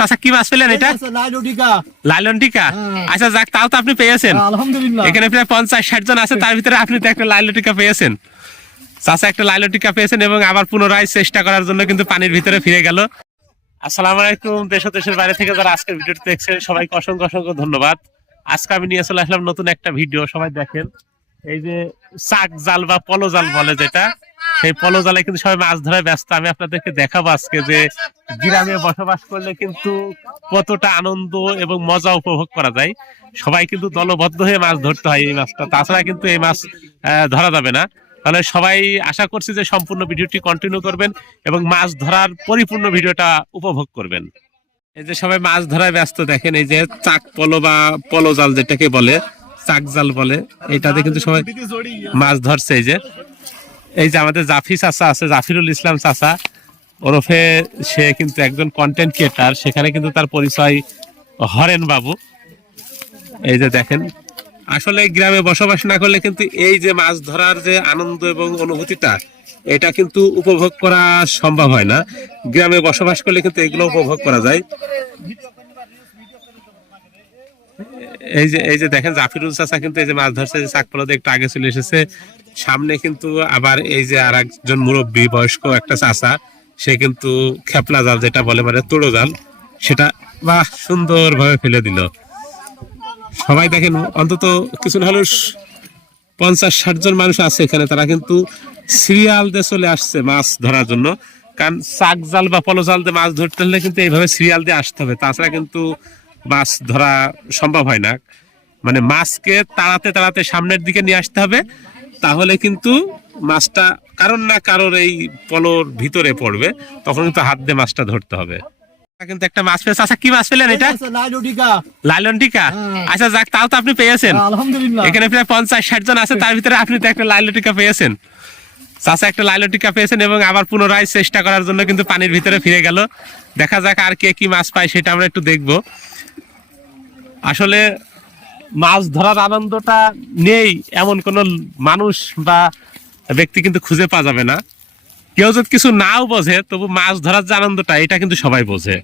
চাচা কি মাছ পেলেন এটা? লাইলন টিকা। আচ্ছা যাক, তাও তো আপনি পেয়েছেন। আলহামদুলিল্লাহ। এখানে প্রায় 50-60 জন আছে, তার ভিতরে আপনি তো একটা লাইলন টিকা পেয়েছেন। চাচা একটা লাইলন টিকা পেয়েছেন এবং আবার পুনরায় চেষ্টা করার জন্য কিন্তু পানির ভিতরে ফিরে গেল। আসসালামু আলাইকুম, দেশ ও দেশের বাইরে থেকে যারা আজকের ভিডিওটি দেখছেন সবাইকে অসংখ্য অসংখ্য ধন্যবাদ। আজকে আমি নিয়ে চলে আসলাম নতুন একটা ভিডিও। সবাই দেখেন, এই যে চাক জাল বা পলো জাল বলে যেটা, সেই পলো জালে কিন্তু সবাই মাছ ধরায় ব্যস্ত। আমি আপনাদেরকে দেখাবো আজকে যে গ্রামে বসবাস করলে কিন্তু কতটা আনন্দ এবং মজা উপভোগ করা যায়। সবাই কিন্তু দলবদ্ধ হয়ে মাছ ধরতে হয় এই মাছটা, তাছাড়া কিন্তু এই মাছ ধরা যাবে না। তাহলে সবাই আশা করছি যে সম্পূর্ণ ভিডিওটি কন্টিনিউ করবেন এবং মাছ ধরার পরিপূর্ণ ভিডিওটা উপভোগ করবেন। এই যে সবাই মাছ ধরায় ব্যস্ত, দেখেন এই যে চাক পলো বা পলো জাল যেটাকে বলে, চাক জাল বলে, এটাতে কিন্তু সবাই মাছ ধরছে। এই যে আমাদের জাফি চাচা আছে, জাফিরুল ইসলাম চাচা ওরফে, সে কিন্তু একজন কন্টেন্ট ক্রিয়েটার। সেখানে কিন্তু তার পরিচয় হরেন বাবু। এই যে দেখেন, আসলে গ্রামে বসবাস না করলে কিন্তু এই যে মাছ ধরার যে আনন্দ এবং অনুভূতিটা, এটা কিন্তু উপভোগ করা সম্ভব হয় না। গ্রামে বসবাস করলে কিন্তু এগুলো উপভোগ করা যায়। এই যে দেখেন জাফিরুল চাচা কিন্তু এই যে মাছ ধরছে, যে চাকপালাতে একটু আগে চলে এসেছে। সামনে কিন্তু আবার এই যে আর একজন মুরব্বী বয়স্ক একটা চাচা, সে কিন্তু খেপলা জাল যেটা বলে, মানে তোড়ো জাল, সেটা বাহ সুন্দর ভাবে ফেলে দিল। সবাই দেখেন, অন্তত কিছু না হলেও 50-60 জন মানুষ আছে এখানে, তারা কিন্তু সিরিয়াল দিয়ে চলে আসছে মাছ ধরার জন্য। কারণ চাক জাল বা পলো জাল দিয়ে মাছ ধরতে হলে কিন্তু এইভাবে সিরিয়াল দিয়ে আসতে হবে, তাছাড়া কিন্তু মাছ ধরা সম্ভব হয় না। মানে মাছকে তাড়াতে তাড়াতে সামনের দিকে নিয়ে আসতে হবে, তাহলে কিন্তু মাছটা কারণ না কারোর এই পলোর ভিতরে পড়বে, তখন কিন্তু হাত দিয়ে মাছটা ধরতে হবে। কিন্তু একটা মাছ পেয়েছে। আচ্ছা কি মাছ পেলেন এটা? লাইলন টিকা। আচ্ছা যাক, তাও তো আপনি পেয়েছেন। আলহামদুলিল্লাহ। এখানে প্রায় 50-60 জন আছে, তার ভিতরে আপনি তো একটা লাইলন টিকা পেয়েছেন। চাচা একটা লাইলন টিকা পেয়েছেন এবং আবার পুনরায় চেষ্টা করার জন্য কিন্তু পানির ভিতরে ফিরে গেল। দেখা যাক আর কে কি মাছ পায়, সেটা আমরা একটু দেখবো। আসলে মাছ ধরার আনন্দটা নেই এমন কোন মানুষ বা ব্যক্তি কিন্তু খুঁজে পাওয়া যাবে না। কেউ যদি কিছু নাও বোঝে, তবু মাছ ধরার যে আনন্দটা, এটা কিন্তু সবাই বোঝে।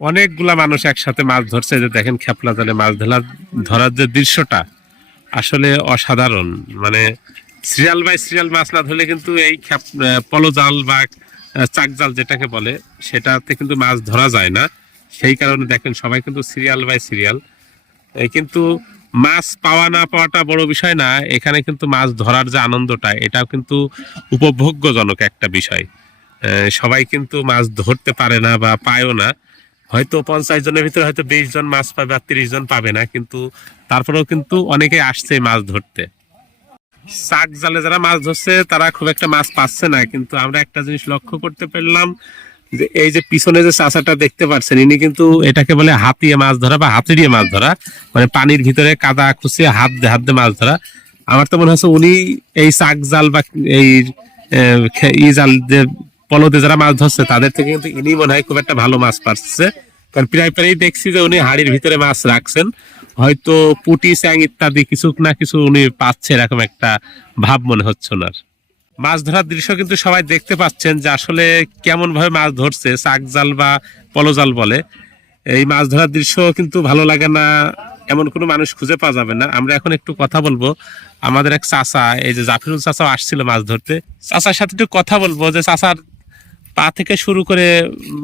অনেকগুলা মানুষ একসাথে মাছ ধরছে, যে দেখেন খেপলা জালে মাছ ধরার যে দৃশ্যটা আসলে অসাধারণ। মানে সিরিয়াল বাই সিরিয়াল মাছ না ধরলে কিন্তু এই পলো জাল বা চাক জাল যেটাকে বলে, সেটাতে কিন্তু মাছ ধরা যায় না। সেই কারণে দেখেন সবাই কিন্তু সিরিয়াল বাই সিরিয়াল। কিন্তু মাছ পাওয়া না পাওয়াটা বড় বিষয় না, এখানে কিন্তু মাছ ধরার যে আনন্দটা, এটাও কিন্তু উপভোগ্যজনক একটা বিষয়। সবাই কিন্তু মাছ ধরতে পারে না বা পায়ও না। হয়তো 50 জনের ভিতরে হয়তো 20 জন মাছ পাবে আর 30 জন পাবে না, কিন্তু তারপরেও কিন্তু অনেকে আসছে মাছ ধরতে। চাক জালে যারা মাছ ধরছে তারা খুব একটা মাছ পাচ্ছে না, কিন্তু আমরা একটা জিনিস লক্ষ্য করতে পারলাম, যে এই যে পিছনে যে চাচাটা দেখতে পাচ্ছেন, ইনি কিন্তু এটাকে বলে হাত দিয়ে মাছ ধরা বা হাতে দিয়ে মাছ ধরা, মানে পানির ভিতরে কাদা খুঁচিয়ে হাত দিয়ে মাছ ধরা। আমার তো মনে হচ্ছে উনি এই চাক জাল বা এই ই জাল যে পলোতে যারা মাছ ধরছে, তাদের থেকে কিন্তু ইনি মনে হয় খুব একটা ভালো মাছ পাচ্ছে। কারণ প্রায় প্রায় দেখছি যে উনি হাড়ির ভিতরে মাছ রাখছেন, হয়তো পুঁটি স্যাং ইত্যাদি কিছু না কিছু উনি পাচ্ছে, এরকম একটা ভাব মনে হচ্ছে ওনার। মাছ ধরার দৃশ্য কিন্তু সবাই দেখতে পাচ্ছেন যে আসলে কেমন ভাবে মাছ ধরছে, চাক জাল বা পলো জাল বলে। এই মাছ ধরার দৃশ্য কিন্তু ভালো লাগে না এমন কোনো মানুষ খুঁজে পাওয়া যাবে না। আমরা এখন একটু কথা বলবো। আমাদের এক চাচা, এই যে জাফিরুল চাচাও আসছিল মাছ ধরতে, চাচার সাথে একটু কথা বলবো। যে চাচার পা থেকে শুরু করে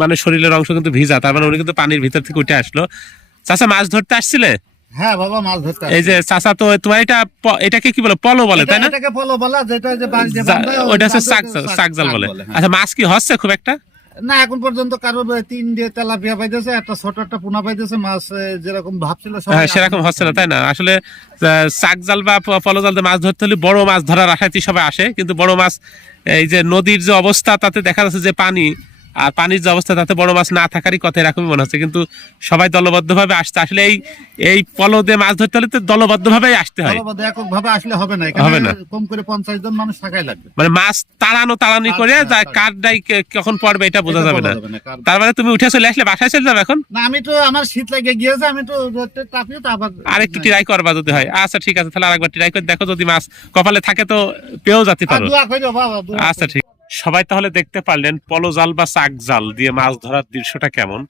মানে শরীরের অংশ কিন্তু ভিজা, তার মানে উনি কিন্তু পানির ভিতর থেকে উঠে আসলো। চাচা মাছ ধরতে আসছিলে? হ্যাঁ বাবা, মাছ ধরতে এই যে চাচা, তো তোমার এটাকে কি বলে, পলো বলে তাই না? এটাকে পলো বলা, যেটা যে বাড়ি যে বাঁধা, ওইটা হচ্ছে চাক জাল বলে। হ্যাঁ। আচ্ছা মাছ কি হচ্ছে খুব একটা? না, এখন পর্যন্ত কারো 3 দিয়ে তেলাপিয়া পাইতেছে, একটা ছোট একটা পোনা পাইতেছে। মাছ যেরকম ভাবছিল সেরকম হচ্ছে না, তাই না? আসলে চাক জাল বা পলো জাল দিয়ে মাছ ধরতে হলে বড় মাছ ধরার আশাতেই সবাই আসে, কিন্তু বড় মাছ, এই যে নদীর যে অবস্থা, তাতে দেখা যাচ্ছে যে পানি, আর পানির যে অবস্থা, তাতে বড় মাছ না থাকারই কথা, এরকমই মনে হচ্ছে। কিন্তু সবাই দলবদ্ধ ভাবে আসছে। আসলে এই পলো দিয়ে মাছ ধরতে হলে তো দলবদ্ধ ভাবে আসতে হয়, একক ভাবে আসলে হবে না। হবে না। কম করে 50 জন মানুষ থাকাই লাগবে। মানে মাছ তাড়ানি করে কার ডাই কখন পড়বে এটা বোঝা যাবে না। তার মানে তুমি উঠে চলে আসলে বাসায় চলে যাবে এখন? না, আমি তো, আমার শীত লাগে গিয়েছে, আমি তো তাপিয়ে তো আবার আরেকটু ট্রাই করবা যদি হয়। আচ্ছা ঠিক আছে, তাহলে আরেকবার ট্রাই করে দেখো, যদি মাছ কপালে থাকে তো পেয়েও যেতে পারো। দোয়া কইরো বাবা, দোয়া আচ্ছা ঠিক। সবাই তাহলে দেখতে পারলেন পলো জাল বা চাক জাল দিয়ে মাছ ধরার দৃশ্যটা কেমন।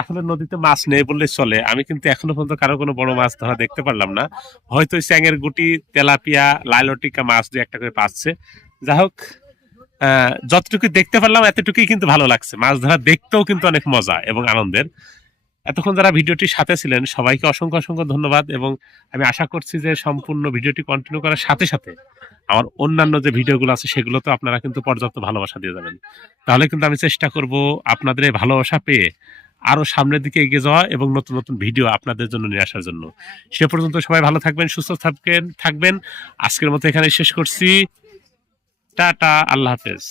আসলে নদীতে মাছ নেই বললে চলে, আমি কিন্তু এখনো পর্যন্ত কারো কোনো বড় মাছ ধরা দেখতে পারলাম না। হয়তো ওই চ্যাঙের গুটি, তেলাপিয়া, লাইলটিকা মাছ দু একটা করে পাচ্ছে। যাই হোক, যতটুকু দেখতে পারলাম এতটুকুই কিন্তু ভালো লাগছে। মাছ ধরা দেখতেও কিন্তু অনেক মজা এবং আনন্দের। এতক্ষণ যারা ভিডিওটির সাথে ছিলেন সবাইকে অসংখ্য অসংখ্য ধন্যবাদ, এবং আমি আশা করছি যে সম্পূর্ণ ভিডিওটি কন্টিনিউ করার সাথে সাথে আমার অন্যান্য যে ভিডিওগুলো আছে সেগুলো তো আপনারা কিন্তু পর্যাপ্ত ভালোবাসা দিয়ে যাবেন। তাহলে কিন্তু আমি চেষ্টা করব আপনাদের এই ভালোবাসা পেয়ে আরো সামনের দিকে এগিয়ে যাওয়া এবং নতুন নতুন ভিডিও আপনাদের জন্য নিয়ে আসার জন্য। সে পর্যন্ত সবাই ভালো থাকবেন, সুস্থ থাকবেন। আজকের মতো এখানে শেষ করছি। টাটা, আল্লাহ হাফেজ।